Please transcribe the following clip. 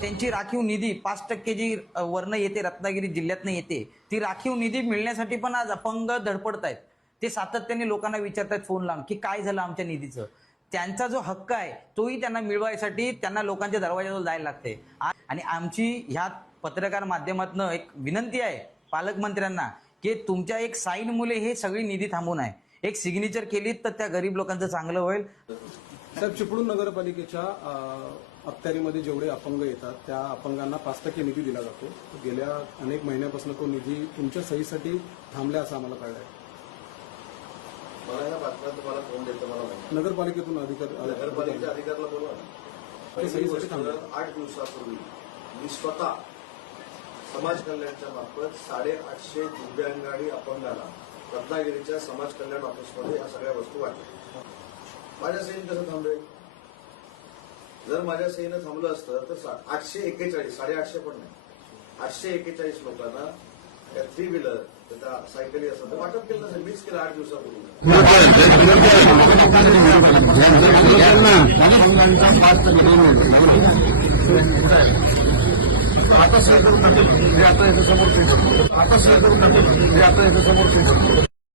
त्यांची राखीव निधी 5% जी वरनं येते, रत्नागिरी जिल्ह्यातनं येते, ती राखीव निधी मिळण्यासाठी पण आज अपंग धडपडतायत. ते सातत्याने लोकांना विचारतायत फोन लावून की काय झालं आमच्या निधीचं. त्यांचा जो हक्क आहे तोही त्यांना मिळवायसाठी त्यांना लोकांच्या दरवाजाजवळ जायला लागते. आणि आमची ह्या पत्रकार माध्यमातून एक विनंती आहे पालकमंत्र्यांना की तुमच्या एक साईन मुले हे सगळी निधी थांबवून आहे, एक सिग्नेचर केलीत तर त्या गरीब लोकांचं चांगलं होईल. साहेब, चिपळूण नगरपालिकेच्या अखत्यारीमध्ये जेवढे अपंग येतात त्या अपंगांना 5% निधी दिला जातो. गेल्या अनेक महिन्यापासून तो निधी तुमच्या सहीसाठी थांबला असं आम्हाला कळलं आहे. मला या बातम्या तुम्हाला फोन देतो मला माहिती. नगरपालिकेतून नगरपालिकेच्या अधिकाऱ्याला बोलवा. सहीसाठी थांबलं. 8 दिवसापूर्वी मी स्वतः समाज कल्याणच्या मार्फत 850 दिव्यांग आणि अपंगांना रत्नागिरीच्या समाज कल्याण ऑफिसमध्ये या सगळ्या वस्तू वाटल्या. माझ्या सहीने कसं थांबेल? जर माझ्या सहीनं थांबलं असतं तर 841, 850 पण नाही, 841 लोकांना त्या 3 व्हीलर त्या सायकली असं वाटप केलं नसेल. मीच केलं 8 दिवसापूर्वी. आता सही करून टाकेल. आता याच्या समोर